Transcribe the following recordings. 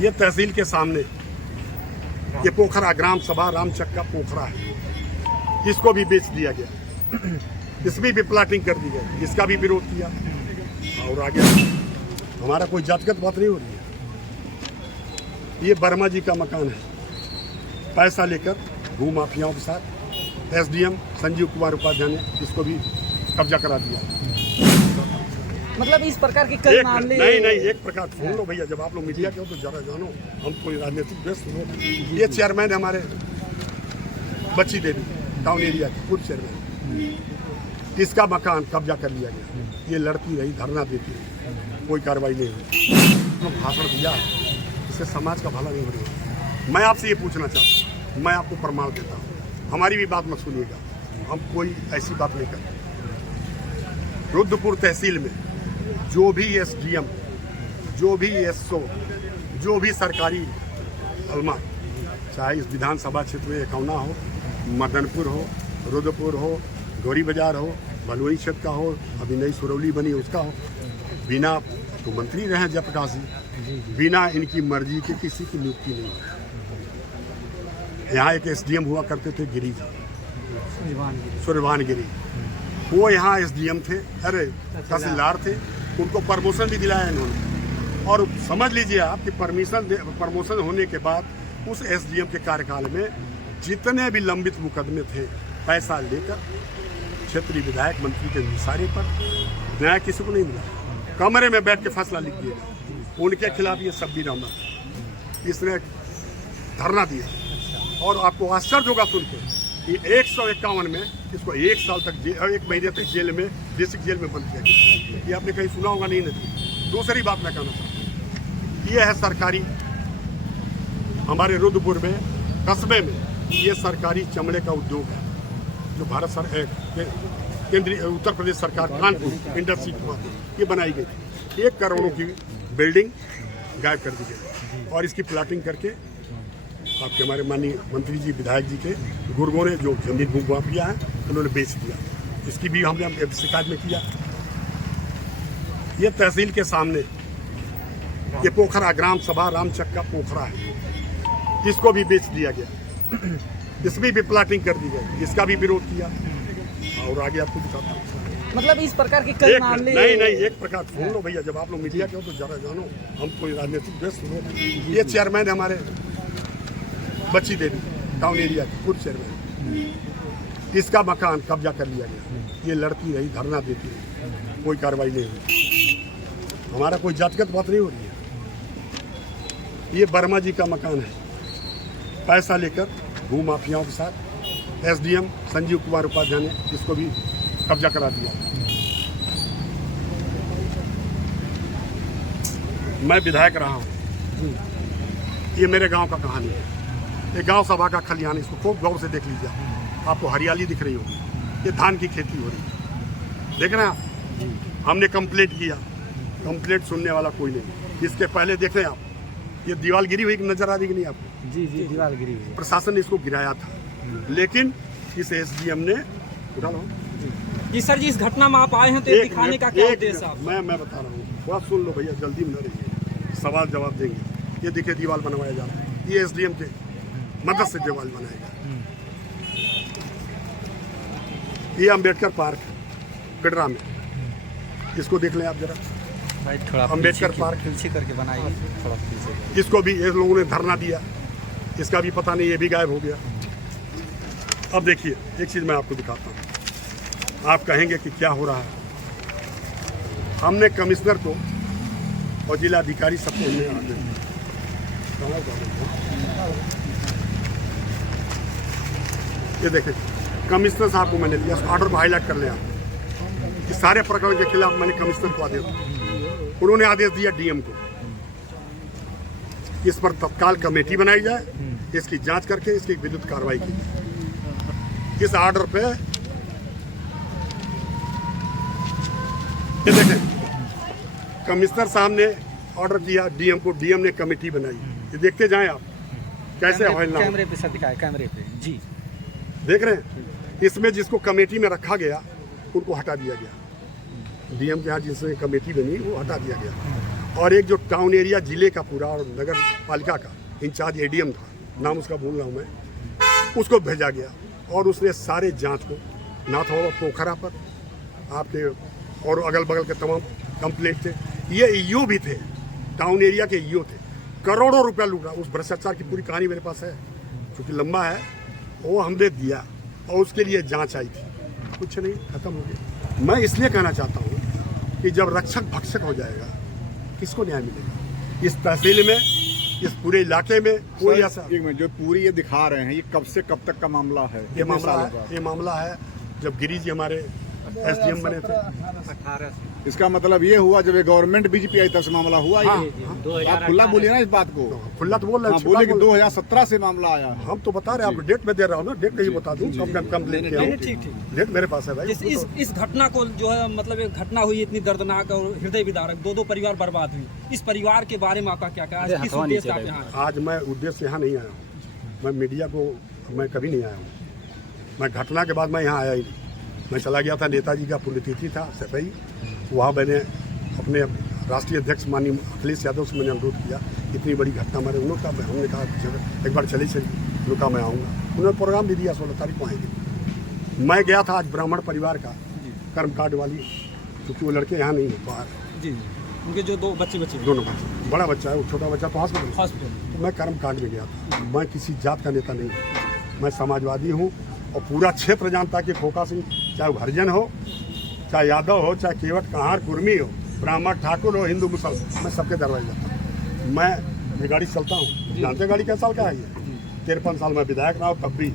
ये तहसील के सामने ये पोखरा ग्राम सभा रामचक का पोखरा है, इसको भी बेच दिया गया, इसमें भी प्लाटिंग कर दी गई, इसका भी विरोध किया और आगे हमारा कोई जातिगत बात नहीं हो रही है। ये वर्मा जी का मकान है, पैसा लेकर भू माफियाओं के साथ एसडीएम संजीव कुमार उपाध्याय ने इसको भी कब्जा करा दिया। मतलब इस प्रकार के कई मामले नहीं एक प्रकार सुन लो भैया, जब आप लोग मीडिया के हो तो जरा जानो, हम कोई राजनीतिक व्यस्त हो। ये चेयरमैन है हमारे बच्ची देवी टाउन एरिया के पूर्व चेयरमैन, इसका मकान कब्जा कर लिया गया। ये लड़ती रही, धरना देती रही, कोई कार्रवाई नहीं हुई। तो भाषण दिया, इससे समाज का भला नहीं हो रहा। मैं आपसे ये पूछना चाहता हूँ, मैं आपको प्रमाण देता हूँ, हमारी भी बात मत सुनिएगा, हम कोई ऐसी बात नहीं करते। रुद्रपुर तहसील में जो भी एसडीएम, जो भी एसओ, जो भी सरकारी अलमा, चाहे इस विधानसभा क्षेत्र में एकौना हो, मदनपुर हो, रुद्रपुर हो, गौरी बाजार हो, भलुई क्षेत्र का हो, अभी नई सुरौली बनी उसका हो, बिना तो मंत्री रहे जयप्रकाश जी, बिना इनकी मर्जी के किसी की नियुक्ति नहीं है। यहाँ एक एसडीएम हुआ करते थे गिरी जी, सूर्यभान गिरी, वो यहाँ एसडीएम थे, अरे तहसीलदार थे, उनको प्रमोशन भी दिलाया इन्होंने। और समझ लीजिए आप कि प्रमोशन होने के बाद उस एसडीएम के कार्यकाल में जितने भी लंबित मुकदमे थे, पैसा लेकर क्षेत्रीय विधायक मंत्री के इशारे पर न्याय किसी को नहीं मिला, कमरे में बैठ के फैसला लिख दिया। उनके खिलाफ ये शब्बीर अहमद इसने धरना दिया और आपको आश्चर्य होगा सुन के कि 151 में इसको 1 साल तक 1 महीने तक जेल में, डिस्ट्रिक्ट जेल में बंद किया गया। ये आपने कहीं सुना होगा, नहीं। दूसरी बात मैं कहना चाहता हूँ, ये है सरकारी, हमारे रुद्रपुर में कस्बे में ये सरकारी चमड़े का उद्योग है, जो भारत सरकार केंद्रीय उत्तर प्रदेश सरकार कानपुर इंडस्ट्री ये बनाई गई थी। 1 करोड़ की बिल्डिंग गायब कर दी गई और इसकी प्लाटिंग करके आपके हमारे माननीय मंत्री जी, विधायक जी के गुर्गों ने जो जमीन भू माफिया है उन्होंने बेच दिया। इसकी भी हमने शिकायत में किया। ये तहसील के सामने ये पोखरा ग्राम सभा रामचक का पोखरा है, इसको भी बेच दिया गया, इसमें भी प्लाटिंग कर दी गई, इसका भी विरोध किया और आगे आपको दिखाता हूँ। मतलब इस प्रकार के कई मामले नहीं एक प्रकार सुन लो भैया, जब आप लोग मीडिया के हो तो जरा जानो, हम कोई राजनीतिक व्यस्त हो। ये चेयरमैन है हमारे बच्ची देवी टाउन एरिया के पूर्व चेयरमैन, इसका मकान कब्जा कर लिया गया। ये लड़ती रही, धरना देती रही, कोई कार्रवाई नहीं हुई। हमारा कोई जातिगत बात नहीं हो रही है। ये वर्मा जी का मकान है, पैसा लेकर भू माफियाओं के साथ एसडीएम संजीव कुमार उपाध्याय ने इसको भी कब्जा करा दिया। मैं विधायक रहा हूँ, ये मेरे गांव का कहानी है। ये गांव सभा का खलिहान, इसको खूब गौर से देख लीजिए, आपको हरियाली दिख रही होगी, ये धान की खेती हो रही है, देख रहे हैं आप। हमने कंप्लेंट किया, कंप्लेंट सुनने वाला कोई नहीं। इसके पहले देख रहे हैं आप, ये दीवार गिरी हुई नजर आ रही कि नहीं आपको? जी दीवार गिरी हुई। प्रशासन ने इसको गिराया था, लेकिन इस एसडीएम ने उठा लो। जी सर जी, इस घटना में आप आए हैं तो ये दिखाने का क्या उद्देश्य है? मैं बता रहा हूँ, बात सुन लो भैया, जल्दी में न रहिए, सवाल जवाब देंगे। ये देखिए दीवार बनवाया जा रहा है, ये एसडीएम के मदद से दीवार बनाएगा। ये अम्बेडकर पार्क कटरा में, इसको देख लें आप जरा, थोड़ा अम्बेडकर पार्क पीछे करके बनाइए, थोड़ा पीछे। इसको भी ये लोगों ने धरना दिया, इसका भी पता नहीं, ये भी गायब हो गया। अब देखिए एक चीज़ मैं आपको दिखाता हूँ, आप कहेंगे कि क्या हो रहा है। हमने कमिश्नर को और जिलाधिकारी सबको हमने आदेश दिया। ये देखें, कमिश्नर साहब को मैंने दिया, ऑर्डर को हाईलाइट कर लिया कि सारे प्रकरण के खिलाफ मैंने कमिश्नर को आदेश दिया। उन्होंने आदेश दिया डीएम को, इस पर तत्काल कमेटी बनाई जाए, इसकी जांच करके इसकी विद्युत कार्रवाई की जाए। इस ऑर्डर पे ये देखें, कमिश्नर साहब ने ऑर्डर दिया डीएम को, डीएम ने कमेटी बनाई। ये देखते जाएं आप कैसे अवहेलना। कैमरे पे सर दिखाए, कैमरे पे जी देख रहे हैं। इसमें जिसको कमेटी में रखा गया उनको हटा दिया गया, डीएम के यहाँ जिसने कमेटी बनी वो हटा दिया गया। और एक जो टाउन एरिया जिले का पूरा और नगर पालिका का इंचार्ज एडीएम था, नाम उसका भूल रहा हूँ मैं, उसको भेजा गया और उसने सारे जांच को नाथौड़ा पोखरा पर आपके और अगल बगल के तमाम कंप्लेंट थे। ये ईओ भी थे, टाउन एरिया के ईओ थे, करोड़ों रुपया लूटा। उस भ्रष्टाचार की पूरी कहानी मेरे पास है, क्योंकि लंबा है। वो हमने दिया और उसके लिए जांच आई थी, कुछ नहीं, खत्म हो गया। मैं इसलिए कहना चाहता हूँ कि जब रक्षक भक्षक हो जाएगा किसको न्याय मिलेगा? इस तहसील में, इस पूरे इलाके में कोई ऐसा जो पूरी ये दिखा रहे हैं, ये कब से कब तक का मामला है? ये मामला है जब गिरी जी हमारे एसडीएम बने थे 18 से। इसका मतलब ये हुआ जब ये गवर्नमेंट बीजेपी आई तब से मामला हुआ। हाँ, ये हाँ, आप खुला बोलिए ना इस बात को। खुला तो बोल रहे हैं, बोले कि 2017 से मामला आया। हम तो बता रहे हैं, आपको डेट में दे रहा हूँ ना, डेट नहीं बता दूँ कब कंप्लेन किया हूँ। ठीक। डेट मेरे पास है भाई। इस घटना को जो है, मतलब एक घटना हुई इतनी दर्दनाक और हृदय विदारक, दो परिवार बर्बाद हुई। इस परिवार के बारे में आपका क्या कहना है? किस उद्देश्य से आप यहाँ आए? आज मैं उद्देश्य से यहाँ नहीं आया हूँ, मैं मीडिया को मैं कभी नहीं आया हूँ। मैं घटना के बाद मैं यहाँ आया ही नहीं। मैं चला गया था, नेताजी का पुण्यतिथि था सफाई, वहाँ मैंने अपने राष्ट्रीय अध्यक्ष माननीय अखिलेश यादव से मैंने अनुरोध किया, इतनी बड़ी घटना मेरे उन्होंने हमने कहा एक बार चली रुका मैं आऊँगा। उन्होंने प्रोग्राम भी दिया, 16 तारीख को आएंगे। मैं गया था आज ब्राह्मण परिवार का कर्मकांड वाली, क्योंकि वो लड़के यहाँ नहीं है, बाहर जी। उनके जो दो बच्चे दोनों बच्चे, बड़ा बच्चा है, वो छोटा बच्चा तो हॉस्पिटल। तो मैं कर्मकांड में गया था। मैं किसी जात का नेता नहीं हूँ, मैं समाजवादी हूँ और पूरा क्षेत्र जानता कि खोखा सिंह, चाहे वो हरिजन हो, चाहे यादव हो, चाहे केवट कहार कुर्मी हो, ब्राह्मण ठाकुर हो, हिंदू मुसलमान, मैं सबके दरवाजे जाता हूँ। मैं ये गाड़ी चलता हूँ, जानते गाड़ी क्या साल का है ये? 53 साल में विधायक रहा हूँ, तब भी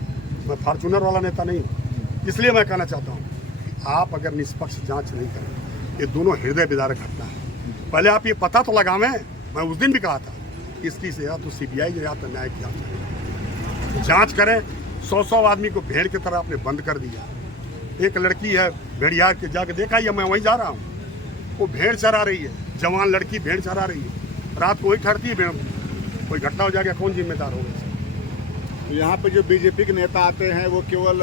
मैं फॉर्चूनर वाला नेता नहीं हूँ। इसलिए मैं कहना चाहता हूँ कि आप अगर निष्पक्ष जांच नहीं करें, ये दोनों हृदय विदारक घटना है। पहले आप ये पता तो लगावें। मैं उस दिन भी कहा था इसकी से या तो सीबीआई या तो न्याय की जांच करें। 100 आदमी को भेड़ की तरह आपने बंद कर दिया। एक लड़की है भेड़ियार के जाके देखा, या मैं वहीं जा रहा हूँ, वो भेड़ चरा रही है, जवान लड़की भेड़ चरा रही है, रात को वही ठहरती है भेड़। कोई घटना हो जाएगा, कौन जिम्मेदार होगा? तो यहाँ पे जो बीजेपी के नेता आते हैं वो केवल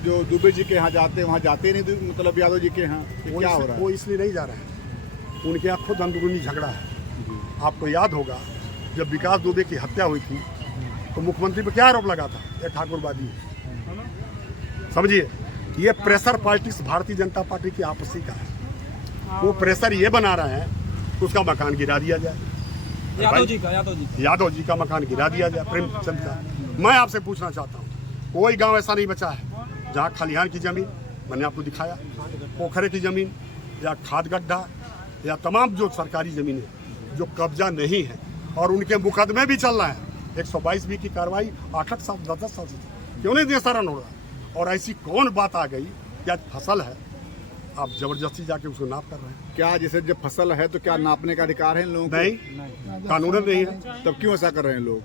जो दुबे जी के यहाँ जाते हैं, वहाँ जाते नहीं, मतलब यादव जी के यहाँ क्या हो रहा है? वो इसलिए नहीं जा रहे हैं, उनके यहाँ खुद अंदरूनी झगड़ा है। आपको याद होगा जब विकास दुबे की हत्या हुई थी तो मुख्यमंत्री पर क्या आरोप लगा था? ये ठाकुरवादी। समझिए, ये pressure politics Bharatiya Janata party की आपसी का है। वो प्रेशर ये बना रहे हैं कि उसका मकान गिरा दिया जाए, यादव जी का मकान गिरा दिया जाए, प्रेमचंद का। मैं आपसे पूछना चाहता हूँ, कोई गांव ऐसा नहीं बचा है जहाँ खलिहान की जमीन, मैंने आपको दिखाया, पोखरे की जमीन या खाद गड्ढा या तमाम जो सरकारी जमीन है जो कब्जा नहीं है, और उनके मुकदमे भी चल रहे हैं। 122B की कार्रवाई 8 साल 10 साल से क्यों नहीं निस्तारण हो रहा? और ऐसी कौन बात आ गई कि आज फसल है, आप जबरदस्ती जाके उसको नाप कर रहे हैं? क्या जैसे जब फसल है तो क्या नापने का अधिकार है इन लोगों को? नहीं, कानून नहीं है। तब क्यों ऐसा कर रहे हैं लोग?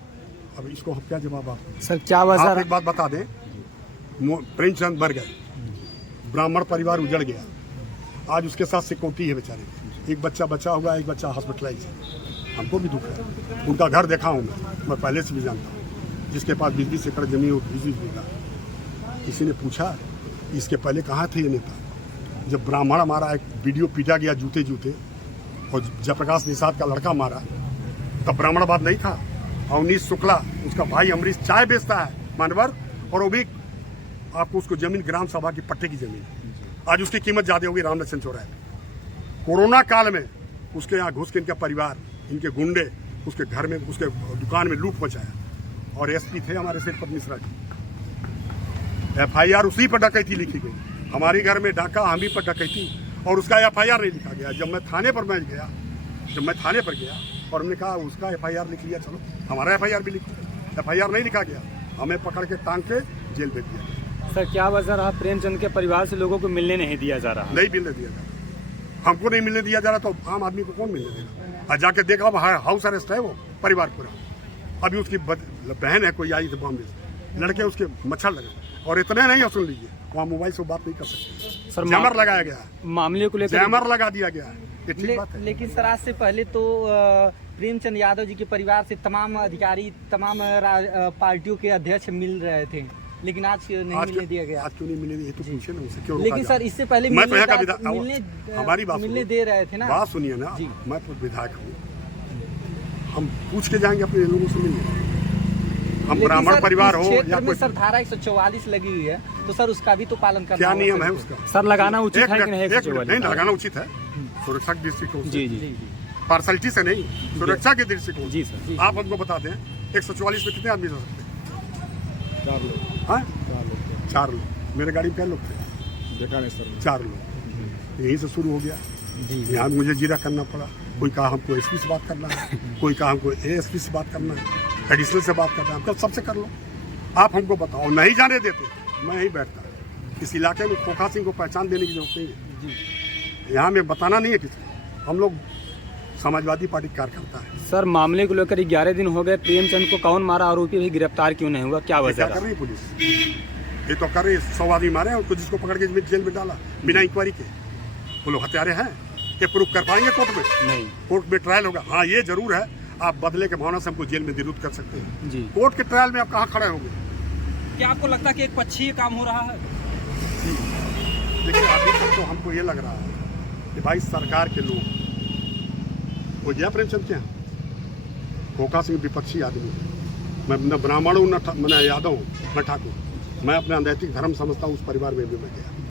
अब इसको हम क्या जवाब आपको? सर क्या आप एक बात बता दें, प्रेमचंद मर गए, ब्राह्मण परिवार उजड़ गया, आज उसके साथ सिक्योरिटी है बेचारे, एक बच्चा बचा हुआ, एक बच्चा हॉस्पिटलाइज है। हमको भी दुख है, उनका घर देखा हूँ मैं पहले से भी जानता हूँ, जिसके पास 20-20 एकड़ जमीन हो, 20 बीघा। किसी ने पूछा इसके पहले कहाँ थे ये नेता? जब ब्राह्मण हमारा एक वीडियो पीटा गया जूते जूते और जयप्रकाश निषाद का लड़का मारा, तब ब्राह्मणवाद नहीं था। अवनीश शुक्ला, उसका भाई अमरीश चाय बेचता है मानवर, और वो भी आपको उसको जमीन ग्राम सभा की पट्टे की जमीन, आज उसकी कीमत ज़्यादा होगी रामलक्ष्मण चौराहे में। कोरोना काल में उसके यहाँ घुस के इनका परिवार, इनके गुंडे उसके घर में, उसके दुकान में लूट मचाया। और एसपी थे हमारे श्रीपद मिश्रा जी, FIR उसी पर डकैती लिखी गई। हमारे घर में डाका, हम ही पर डकैती, और उसका FIR नहीं लिखा गया। जब मैं थाने पर गया और हमने कहा उसका FIR लिख लिया, चलो हमारा FIR भी लिखो। FIR नहीं लिखा गया, हमें पकड़ के टांग के जेल भेज दिया। सर क्या वजह रहा प्रेमचंद के परिवार से लोगों को मिलने नहीं दिया जा रहा? नहीं मिलने दिया जा रहा, हमको नहीं मिलने दिया जा रहा, तो आम आदमी को कौन मिलने देगा? और जाके देखा हाउस अरेस्ट है वो परिवार पूरा। अभी उसकी बहन है कोई आई थी बॉम्बे से, लड़के उसके मच्छर लगे, और इतने नहीं, सुन लीजिए, वहाँ मोबाइल से बात नहीं कर सकते। सर जैमर लगाया गया है, मामले को लेकर जैमर लगा दिया गया है, ये ठीक बात है? लेकिन सर आज से पहले तो प्रेमचंद यादव जी के परिवार से तमाम अधिकारी, तमाम पार्टियों के अध्यक्ष मिल रहे थे, लेकिन आज नहीं मिलने दिया गया। आज क्यों नहीं मिलने दिया, तो पूछे ना उनसे क्यों रोका लेकिन जा? सर इससे पहले मैं तो यहाँ का मिलने हमारी बात दे रहे थे ना। बात सुनिए ना, मैं तो विधायक हूँ, हम पूछ के जाएंगे अपने लोगों से मिलने। हम लेकिन ब्राह्मण सर, परिवार इस हो क्षेत्र या में कोई सर धारा 144 लगी हुई है, तो सर उसका भी तो पालन करना क्या होगा नियम है सभी को। उसका? सर लगाना उचित एक है कि मिनट, नहीं? एक मिनट, 144 नहीं लगाना उचित है, सुरक्षा के दृष्टिकोण से, जी जी जी जी पार्सलिटी से नहीं, सुरक्षा के दृष्टिकोण जी से। सर। आप हमको बता दें 144 में कितने आदमी जा सकते हैं? 4 लोग हाँ? 4 लोग थे। 4 लोग। मेरे गाड़ी में क्या लोग थे? देखा नहीं सर। 4 लोग। यहीं से शुरू हो गया। जी यहाँ मुझे जीरा करना पड़ा। कोई कहा हमको एसपी से बात करना है, कोई कहा हमको एएसपी से बात करना है, एडिशनल से बात करना है। हमको सबसे कर लो, आप हमको बताओ। नहीं जाने देते, मैं यहीं बैठता। इस इलाके में खोखा सिंह को पहचान देने की जरूरत नहीं है। यहाँ में बताना नहीं है किसी को। हम लोग समाजवादी पार्टी का कार्यकर्ता है। सर मामले को लेकर 11 दिन हो गए, प्रेमचंद को कौन मारा, आरोपी भी गिरफ्तार क्यों नहीं हुआ, क्या ये वजह क्या कर रहा? रही है पुलिस? ये तो कर रही है, 100 आदमी मारे हैं उसको, जिसको पकड़ के जेल में डाला बिना इंक्वायरी के। वो लोग हत्यारे हैं। ये प्रूफ कर पाएंगे कोर्ट में? नहीं कोर्ट में ट्रायल होगा। हाँ ये जरूर है, आप बदले के भावना से हमको जेल में निरुद्ध कर सकते हैं। जी। कोर्ट के ट्रायल में आप कहाँ खड़े होंगे? क्या आपको लगता है कि एक पक्षीय काम हो रहा है? देखिए अभी तक तो हमको ये लग रहा है कि भाई सरकार के लोग, वो जया प्रेमचंद के यहाँ खोखा सिंह विपक्षी आदमी है। मैं न ब्राह्मण हूँ, न यादव हूँ, न ठाकुर। मैं अपना नैतिक धर्म समझता हूँ, उस परिवार में भी मैं गया।